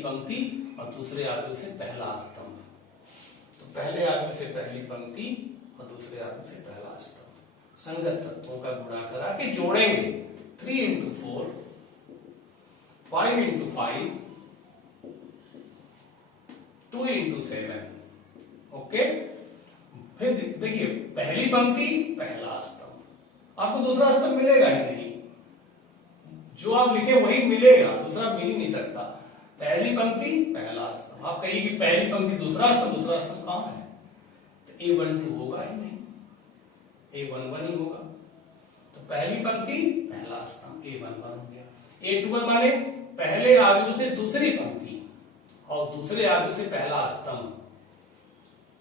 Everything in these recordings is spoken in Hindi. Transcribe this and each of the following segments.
पंक्ति और दूसरे आव्यूह से पहला स्तंभ। तो पहले आव्यूह से पहली पंक्ति और दूसरे आव्यूह से पहला स्तंभ संगत तत्वों का गुणा करा के जोड़ेंगे। 3 into 4, 5 into 5, 2 into 7। ओके, फिर देखिए पहली पंक्ति पहला स्तंभ, आपको दूसरा स्तंभ मिलेगा ही नहीं, जो आप लिखे वही मिलेगा, दूसरा मिल ही नहीं सकता। पहली पंक्ति पहला स्तंभ, आप कहिए कि पहली पंक्ति दूसरा स्तंभ कहां है, तो A12 होगा ही नहीं, A11 ही होगा। तो पहली पंक्ति पहला स्तंभ A11 हो गया। A12 माने पहले आव्यूह से दूसरी पंक्ति और दूसरे आव्यूह से पहला स्तंभ।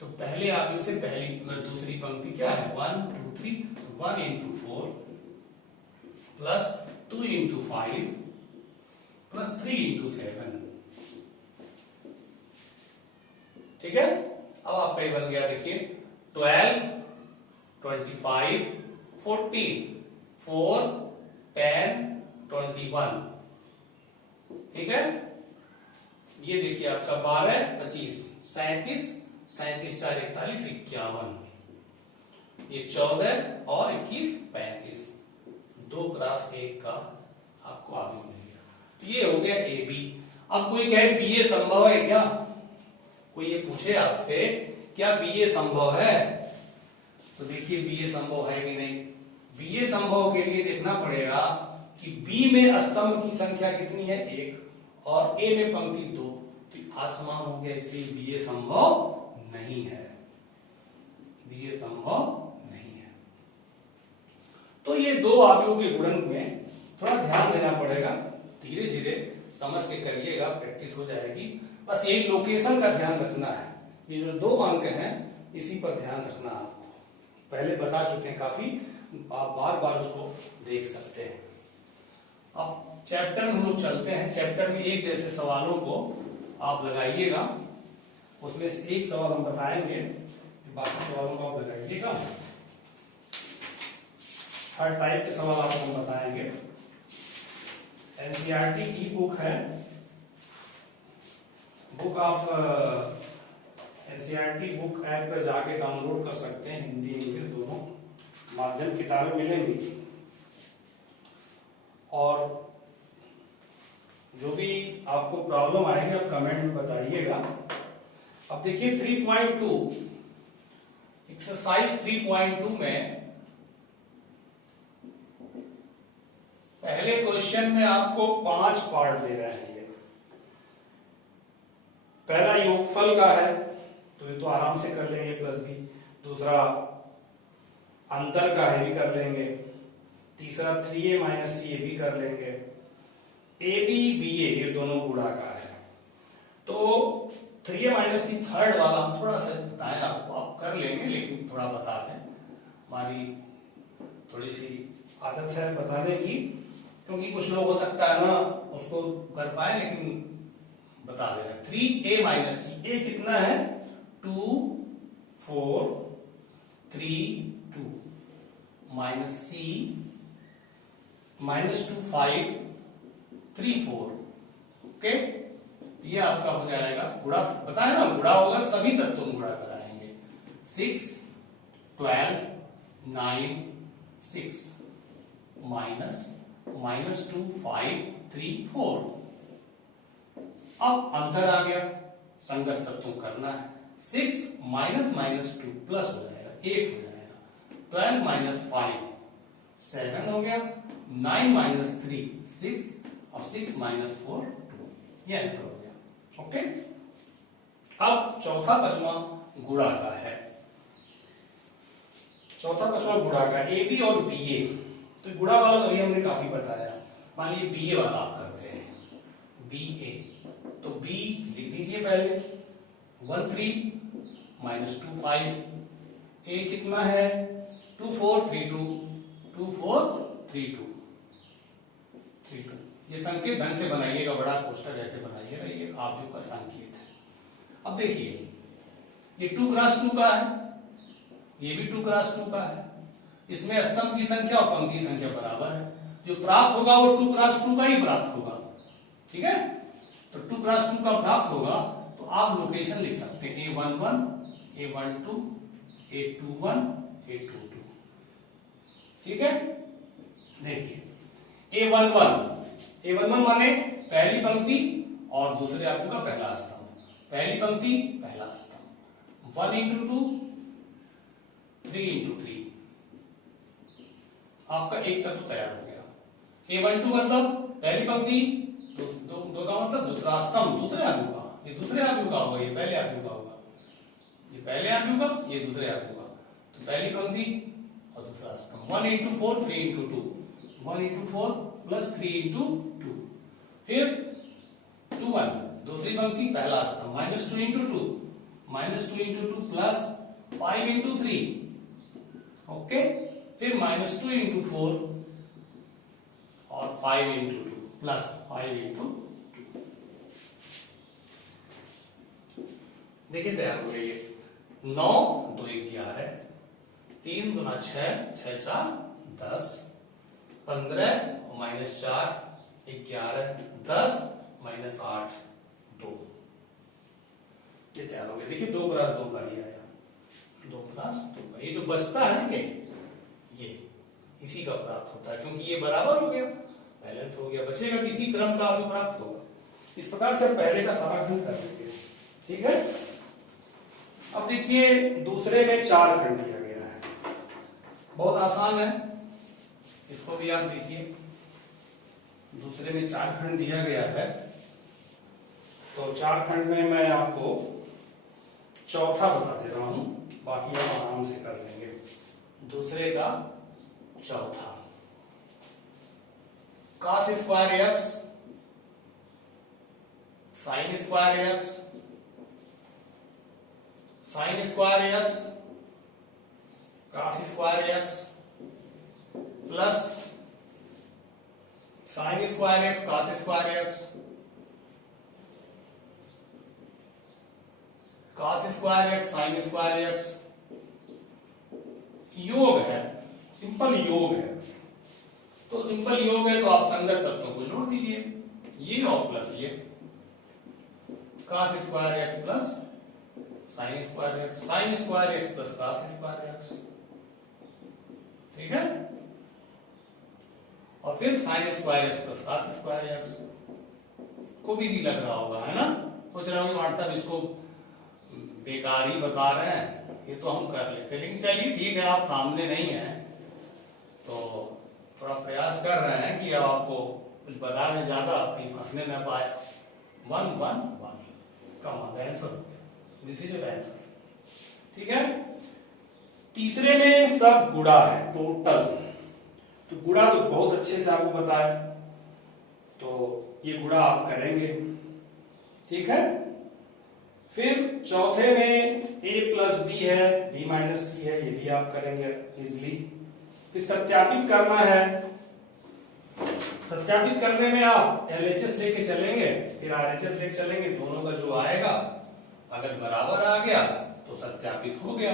तो पहले आव्यूह से दूसरी पंक्ति क्या है, 1 2 3, 1 into 4 plus 2 into 5 plus 3 into 7। ठीक है, अब आपका ये बन गया, देखिए 12, 25, 14, 4, 10, 21। ठीक है, ये देखिए आपका 12, 25, 37, 37 4 41, 51, ये 14 और 21, 35, 2 क्रॉस 1 का आपको आव्यूह मिल गया। तो ये हो गया ए बी। अब कोई कहे बी ए संभव है क्या, कोई ये पूछे आपसे क्या बी ए संभव है, तो देखिए बी ए संभव है कि नहीं। बी ए संभव के लिए देखना पड़ेगा कि बी में स्तंभ की संख्या कितनी है, 1, और ए में पंक्ति 2, तो असमान हो गया, इसलिए बी ए संभव नहीं है, बी ए संभव नहीं है। तो ये दो आव्यूह के गुणन में थोड़ा ध्यान देना पड़ेगा, धीरे धीरे समझ के करिएगा, प्रैक्टिस हो जाएगी। बस यही लोकेशन का ध्यान रखना है, ये जो 2 अंक हैं इसी पर ध्यान रखना आपको, पहले बता चुके हैं काफी, आप बार बार उसको देख सकते हैं। अब चैप्टर में हम लोग चलते हैं। चैप्टर में एक जैसे सवालों को आप लगाइएगा, उसमें से एक सवाल हम बताएंगे, बाकी सवालों को आप लगाइएगा। हर टाइप के सवाल आपको हम बताएंगे। एनसीईआरटी की बुक है, बुक आप एनसीईआरटी बुक ऐप पर जाके डाउनलोड कर सकते हैं, हिंदी इंग्लिश दोनों माध्यम किताबें मिलेंगी। और जो भी आपको प्रॉब्लम आएगी आप कमेंट में बताइएगा। अब देखिए 3.2 एक्सरसाइज 3.2 में पहले क्वेश्चन में आपको 5 पार्ट दे रहे हैं। ये पहला योगफल का है, तो ये तो आराम से कर लेंगे, प्लस बी। दूसरा अंतर का है, भी कर लेंगे। तीसरा 3a - c ये भी कर लेंगे। ए बी बी ए ये दोनों गुणा का है। तो 3a - c थर्ड वाला हम थोड़ा सा बताएं आपको, आप कर लेंगे लेकिन थोड़ा बता दें, हमारी थोड़ी सी आदत है बताने की, क्योंकि कुछ लोग हो सकता है ना उसको कर पाए, लेकिन बता दे रहे। 3a - c, ए कितना है 2 4 3 2 माइनस c -2 5 3 4। ओके, ये आपका हो जाएगा गुणा, बताया ना गुणा होगा, सभी तत्वों में गुणा कराएंगे। 6 12 9 6 -2 5 3 4। अब अंतर आ गया, संगत तत्वों करना है। 6 -2 प्लस हो जाएगा, 8 हो जाएगा। 12 - 5 7 हो गया। 9 - 3 6 और 6 - 4 2, ये आंसर हो गया। ओके, अब चौथा प्रश्न गुणा का है। चौथा प्रश्न गुणा का ए बी और बी ए। तो गुणा वाला तो अभी हमने काफी बताया। मान लीजिए बी ए वाला आप करते हैं, बी ए, तो बी लिख दीजिए पहले 1 3 -2 5। ए कितना है 2 4 3 2 2 4 3 2 3 2। ये संकेत ढंग से बनाइएगा, बड़ा पोस्टर ऐसे बनाइएगा, ये आव्यूह का संकेत है। अब देखिए ये 2 क्रॉस 2 का है, ये भी 2 क्रॉस 2 का है। इसमें स्तंभ की संख्या और पंक्ति संख्या बराबर है, जो प्राप्त होगा वो 2 क्रॉस 2 का ही प्राप्त होगा। ठीक है, तो तो 2 क्रॉस 2 का प्राप्त होगा तो आप लोकेशन लिख सकते हैं A11, A12, A21, A22। ठीक है, देखिए A11 माने पहली पंक्ति और दूसरे आदमी का पहला स्तंभ, पहली पंक्ति पहला स्तंभ, 1 into 2, 3 into 3, आपका एक तत्व तैयार हो गया। A12 मतलब पहली पंक्ति, दो का मतलब दूसरा स्तंभ, दूसरे आदमी का, ये दूसरे आदमी का होगा, ये पहले आदमी का होगा, ये पहले आदमी का, ये दूसरे आदमी का, तो पहली पंक्ति और दूसरा स्तंभ, 1 into 4, 3 into 2, 1 into 4 plus 3 into 2, फिर 2 1 दूसरी पंक्ति पहला स्तंभ, -2 into 2, -2 into 2 plus 5 into 3, okay, फिर -2 into 4 और 5 into 2 plus 5 into 2। देखिए तैयार हो गई है। 9 2 11, 3 दूना 6, 6 4 10, 15 -4 11, 10 -8 2, ये तैयार हो गया। देखिए 2 क्रॉस 2 का ही आया, 2 क्रॉस 2 का, ये जो बचता है ना ये इसी का प्राप्त होता है, क्योंकि ये बराबर हो गया, बैलेंस हो गया, बचेगा तो इसी क्रम का आपको प्राप्त होगा। इस प्रकार से पहले का सारा खंड कर देंगे। ठीक है, अब देखिए दूसरे में 4 खंड दिया गया है, बहुत आसान है, इसको भी आप देखिए। दूसरे में 4 खंड दिया गया है, तो 4 खंड में मैं आपको चौथा बता दे रहा हूं, बाकी आप आराम से कर लेंगे। दूसरे का चौथा, cos square x, sin square x, sin square x, cos square x plus sin square x, cos square x, cos square x, sin square x, योग है, सिंपल योग है। तो सिंपल योग है तो आप संगत तत्वों को जोड़ दीजिए, ये और प्लस ये, cos square x plus sin square x, sin square x plus cos square x, ठीक है, और फिर sin square x plus cos square x। खूब इजी लग रहा होगा, है ना? सोच रहे होंगे मास्टर साहब इसको बेकार ही बता रहे हैं, ये तो हम कर लेते, लेकिन चलिए ठीक है, आप सामने नहीं है तो थोड़ा प्रयास कर रहे हैं कि आपको कुछ बता दें, ज्यादा कहीं फंसने न पाए। 1 1 1 कम आंसर हो गया, दिस इज योर आंसर। ठीक है, तीसरे में सब गुणा है टोटल, तो गुणा तो बहुत अच्छे से आपको पता है, तो ये गुणा आप करेंगे। ठीक है, फिर चौथे में a प्लस बी है, b माइनस सी है, ये भी आप करेंगे इजिली। फिर सत्यापित करना है, सत्यापित करने में आप LHS लेके चलेंगे, फिर RHS लेके चलेंगे, दोनों का जो आएगा अगर बराबर आ गया तो सत्यापित हो गया,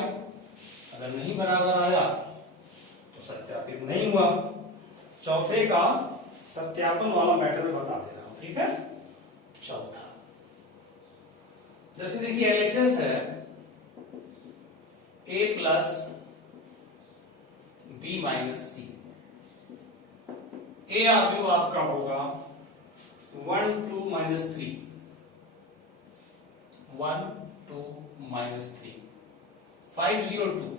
अगर नहीं बराबर आया तो सत्यापित नहीं हुआ। चौथे का सत्यापन वाला मैटर बता दे रहा हूं। ठीक है, चौथा जैसे देखिए LHS है a plus b minus C, a आव्यूह आपका होगा 1 2 माइनस 3, 1 2 माइनस 3, 5 0 2,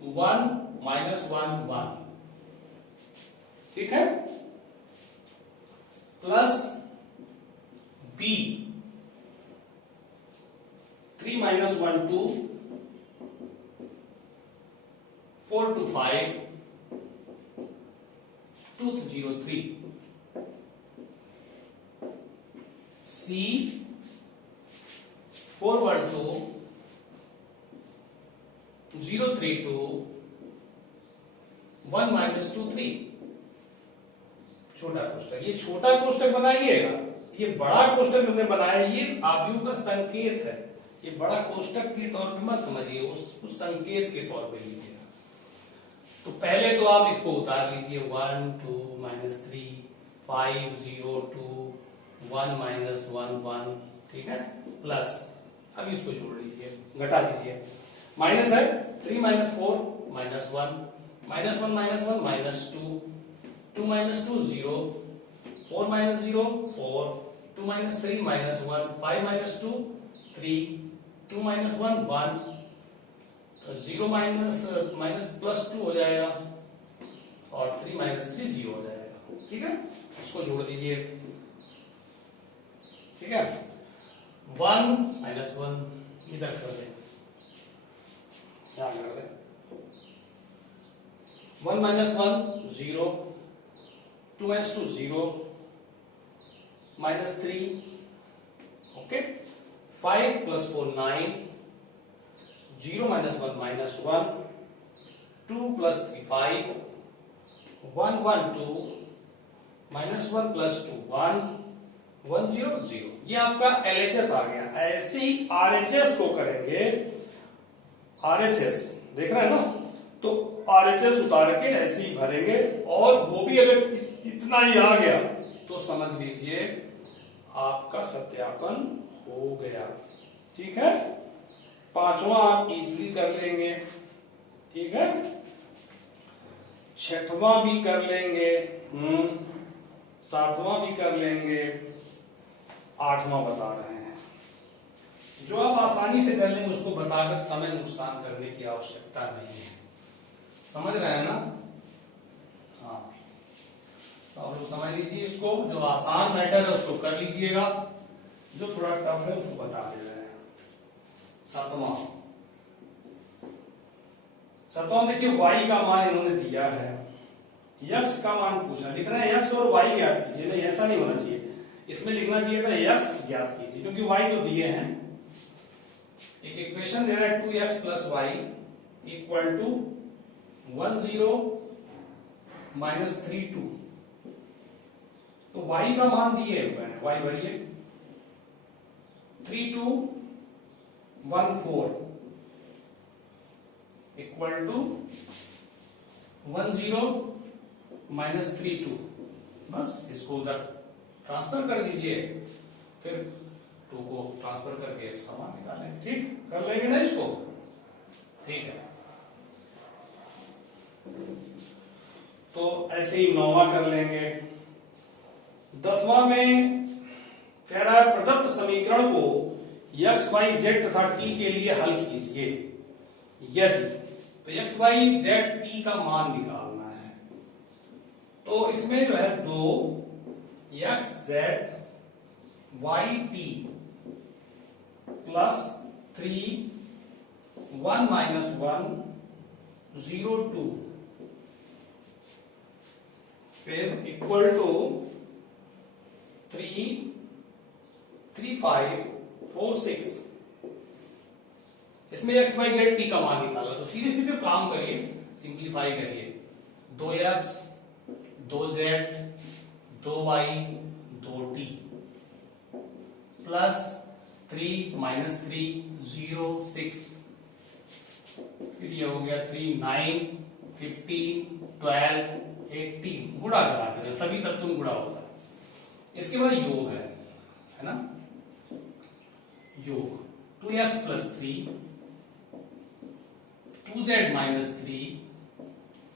1 माइनस 1 1, ठीक है, plus b 3 minus 1 2, 4 2 5, 2 0 3, c 4 1 2, 0 3 2, 1 minus 2 3। छोटा कोष्टक, ये छोटा कोष्टक बनाइएगा, ये बड़ा कोष्टक हमने बनाया, ये आव्यूह का संकेत है, ये बड़ा कोष्टक के तौर पे मत समझिए, उस संकेत के तौर पे लीजिएगा। तो पहले तो आप इसको उतार लीजिए, 1 2 -3 5 0 2 1 -1 1, ठीक है, प्लस अब इसको जोड़ लीजिए, घटा दीजिए, माइनस है 3 -4 -1 -1 -1 -2 2 -2 0 4 -0 4 2 -3 -1 5 -2 3 2 -1 1, 0 माइनस प्लस 2 हो जाएगा और 3 -3 0 हो जाएगा, ठीक है, इसको जोड़ दीजिए, ठीक है, 1 -1 इधर कर दें, यहां कर दें, 1 -1 0 2 -2 0 -3, ओके, 5 + 4 9 0 -1 -1 2 + 3 5 1 1 2 -1 + 2 1 1 0 0, ये आपका LHS आ गया। ऐसे ही RHS को करेंगे, RHS देख रहे हैं ना, तो RHS उतार के ऐसे ही भरेंगे, और वो भी अगर इतना ही आ गया तो समझ लीजिए आपका सत्यापन हो गया, ठीक है। पांचवा आप इजीली कर लेंगे, ठीक है, छठवां भी कर लेंगे, सातवां भी कर लेंगे, आठवां बता रहे हैं। जो आप आसानी से कर लेंगे उसको बताकर समय नुकसान करने की आवश्यकता नहीं है, समझ रहे हैं ना? हाँ, तो आप लोग समझ लीजिए इसको, जो आसान मैटर है उसको कर लीजिएगा, जो थोड़ा टफ है उसको बता दे रहे हैं। सातवां देखिए, y का मान इन्होंने दिया है, x का मान पूछना, लिख रहे हैं x और y ज्ञात कीजिए, नहीं ऐसा नहीं होना चाहिए, इसमें लिखना चाहिए था x ज्ञात कीजिए, क्योंकि y तो दिए हैं। एक इक्वेशन दे रहा है 2x + y = 1 0 -3 2, तो y का मान दिए हुए हैं, y भरिए 3 2 1 4 = 1 0 -3 2, बस इसको उधर ट्रांसफर कर दीजिए, फिर 2 को ट्रांसफर करके x का मान निकालें, ठीक, कर लेंगे ना इसको, ठीक है। तो ऐसे ही 9वां कर लेंगे। 10वां में कह रहा है प्रदत्त समीकरण को x y z तथा t के लिए हल कीजिए, यदि, तो x y z t का मान निकालना है, तो इसमें जो है 2 x z y t + 3 1 -1 0 2 फिर इक्वल टू 3 3 5 4 6, इसमें x y z t का मान निकाला, तो सीधे सीधे काम करिए, सिंप्लीफाई करिए, 2x 2z 2y 2t plus 3 -3 0 6, फिर ये हो गया 3 9 15 12 18, गुणा करा करें, सभी तत्वों में गुणा होता है। इसके बाद योग है ना, योग 2x + 3 2z -3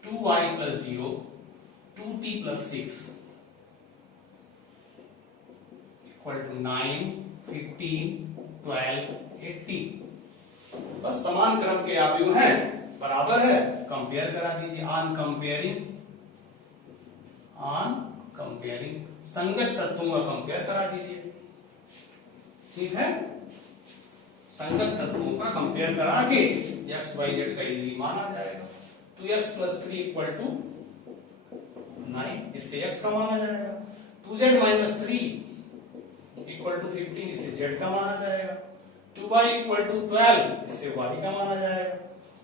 2y + 0 2t + 6 = 9 15 12 18, बस समान क्रम के अवयव हैं, बराबर है, कंपेयर करा दीजिए, ऑन कंपेयरिंग संगत तत्वों का कंपेयर करा दीजिए, ठीक है, संगत तत्वों का कंपेयर करा के x y z का इजीली मान आ जाएगा। 2x + 3 = 9, इससे x का मान आ जाएगा। 2z - 3 = 15, इससे z का मान आ जाएगा। 2y = 12, इससे y का मान आ जाएगा,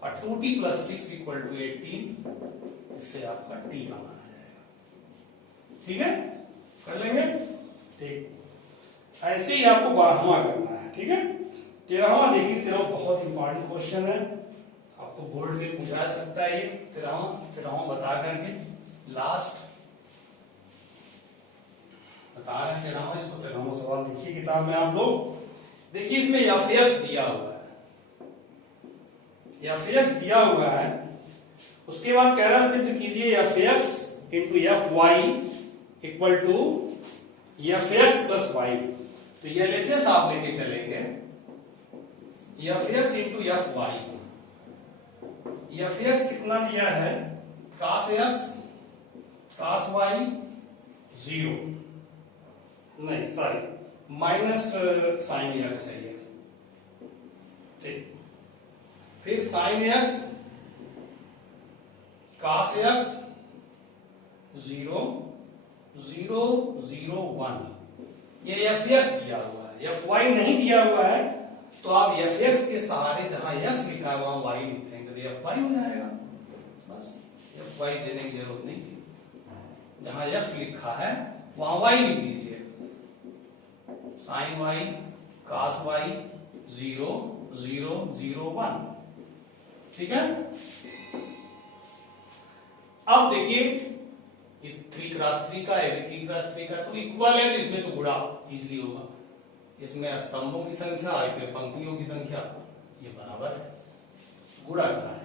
और 2t + 6 = 18, इससे आपका t का मान आ जाएगा, ठीक है, कर लेंगे, ठीक। ऐसे ही आपको 12वां करना है, ठीक है। 13वां देखिए, 13वां बहुत इंपॉर्टेंट क्वेश्चन है, आपको बोर्ड में पूछा जा सकता है, ये तेरहवां बता करके लास्ट बता रहे हैं तेरहवां, इसको तेरहवां सवाल देखिए किताब में आप लोग देखिए, इसमें एफ दिया हुआ है, एफ दिया हुआ है, उसके बाद कह रहा सिद्ध कीजिए F X into F Y equal to F X plus Y. तो ये एलएचएस आप लेके चलेंगे, F X into F Y, F X कितना दिया है, कास एक्स कास वाई 0 नहीं सॉरी माइनस साइन एक्स है ये, ठीक। फिर साइन एक्स कास एक्स 0 0 0 1, ये एफ एक्स दिया हुआ है, एफ वाई नहीं दिया हुआ है, तो आप एफ एक्स के सहारे जहां एक्स लिखा है वहां वाई लिखते हैं, तो एफ वाई हो जाएगा, बस एफ वाई देने की जरूरत नहीं थी, जहां एक्स लिखा है वहां वाई लिख दीजिए, साइन वाई कास वाई 0 0 0 1, ठीक है। अब देखिए ये 3 क्रॉस 3 का है, 3 क्रॉस 3 का, तो इक्वल है, तो इसमें तो गुणा इजीली होगा, इसमें स्तंभों की संख्या इसमें पंक्तियों की संख्या ये बराबर है, गुणा करा है।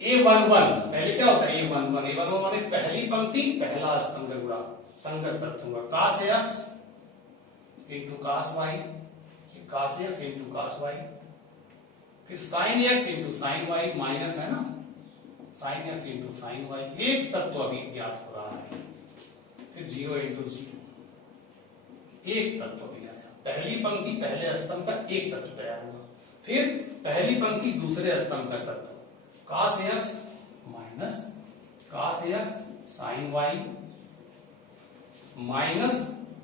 A11 पहले क्या होता है, A11 माने पहली पंक्ति पहला स्तंभ का गुणा संगत तत्वों का, cos x into cos Y, cos x into cos Y, फिर sine x into sine Y, minus है ना, sine x into sine Y, एक तत्व अभी ज्ञात हो रहा है, फिर 0 इंटू 0, एक तत्व भी आया, पहली पंक्ति पहले स्तंभ का एक तत्व तैयार हुआ, फिर पहली पंक्ति दूसरे स्तंभ का तत्व, cos x minus cos x sine Y minus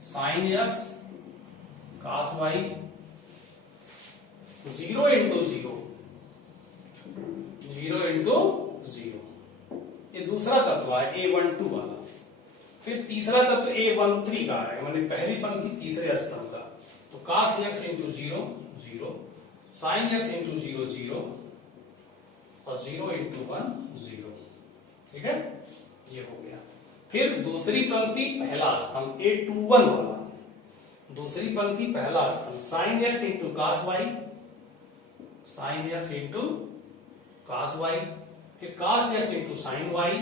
sine x cos Y 0 into 0 0 into 0, ये दूसरा तत्व है A12 वाला। फिर तीसरा तत्व A13 का है, मैंने पहली पंक्ति तीसरे स्तंभ का, तो cos x into 0 0, sine x into 0 0 और 0 इंटू 1 0, ठीक है, ये हो गया। फिर दूसरी पंक्ति पहला स्तंभ A21 वाला, दूसरी पंक्ति पहला स्तंभ sine x into cos y, sine x into cos Y, फिर cos x into sine y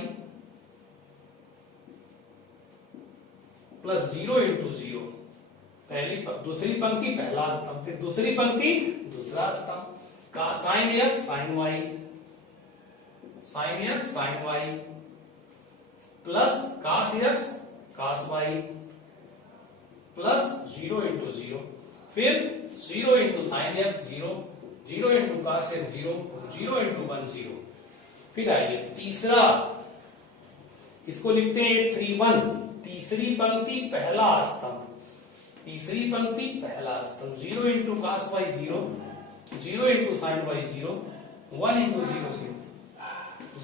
plus 0 into 0, दूसरी पंक्ति पहला स्तंभ, फिर दूसरी पंक्ति दूसरा स्तंभ, का sine x sine y, sine x sine y plus cos x cos y plus 0 into 0, फिर 0 into sine x 0, 0 into cos x 0, 0 into 1 0। फिर आइए तीसरा, इसको लिखते हैं A31, तीसरी पंक्ति पहला स्तंभ, तीसरी पंक्ति पहला स्तंभ 0 into cos Y 0, 0 into sine Y 0, 1 into 0 0,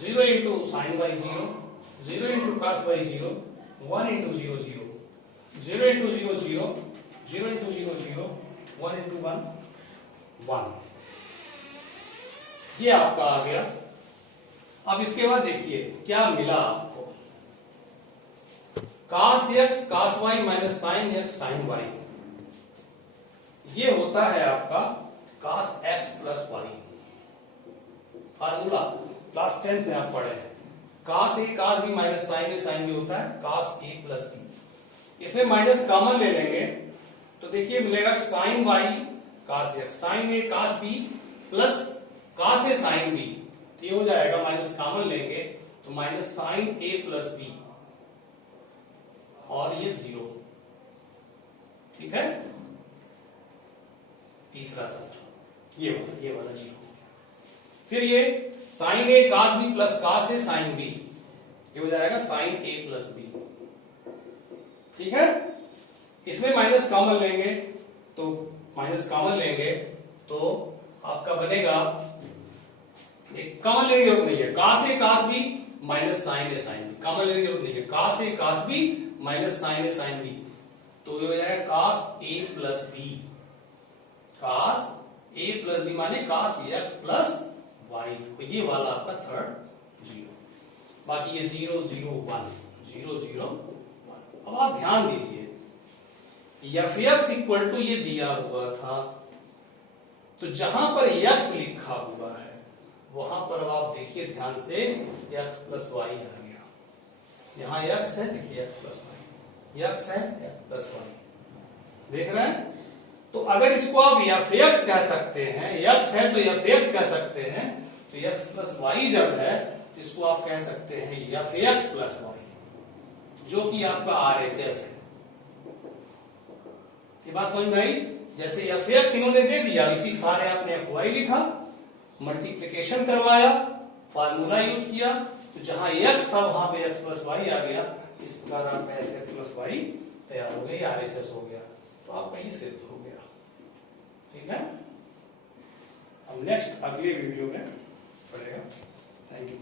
0 into sine Y 0, 0 into cos Y 0, 1 into 0 0, 0 into 0 0, 0 into 0 0, 1 into 1 1, ये आपका आ गया। अब इसके बाद देखिए क्या मिला आपको, cos x cos y minus sine x sine y, ये होता है आपका cos x plus y, formula class 10th में आप पढ़े हैं, cos A cos B minus sine A होता है कास ए प्लस बी, इसमें माइनस कॉमन ले लेंगे तो देखिए मिलेगा sine y cos x, sine A cos B plus cos A sine B, तो ये हो जाएगा माइनस कॉमन लेंगे तो माइनस साइन ए प्लस बी और ये 0, ठीक है। तीसरा तत्व ये वाला 0 हो गया। फिर ये sign A cos B plus cos A sine B, ये हो जाएगा साइन ए प्लस बी, ठीक है। इसमें माइनस कॉमन लेंगे तो आपका बनेगा, एक कॉमन लेने की जरूरत नहीं है, cos A cos B minus sine A sine B, common लेने की जरूरत नहीं है, cos A cos B minus sine A sine B, तो ये हो जाएगा कास A plus B, cos A plus B माने cos एक्स प्लस वाई, तो ये वाला आपका थर्ड जीरो। बाकी ये 0 0 1 0 0 1। अब आप ध्यान दीजिए एफ एक्स इक्वल टू ये दिया हुआ था, तो जहां पर एक्स लिखा हुआ है वहां पर अब आप देखिए ध्यान से एक्स प्लस वाई आ गया। यहां एक्स है, देखिए एक्स प्लस वाई, एक्स है एक्स प्लस वाई, देख रहे हैं। तो अगर इसको आप एफ एक्स कह सकते हैं, एक्स है तो एफ एक्स कह सकते हैं, तो एक्स प्लस वाई जब है तो इसको आप कह सकते हैं एफ एक्स प्लस वाई, जो कि आपका आर एच एस है। ये बात समझ में आई? जैसे एफ एक्स इन्होंने दे दिया, इसी सारे आपने एफ वाई लिखा, मल्टीप्लीकेशन करवाया, फार्मूला यूज किया, तो जहां एक्स था वहां पे एक्स प्लस वाई आ गया। इस प्रकार आपका एफ एक्स प्लस वाई तैयार हो गई, आर एच एस हो गया, तो आपका ये सिद्ध हो गया। ठीक है, अब नेक्स्ट अगले वीडियो में पड़ेगा। Thank you.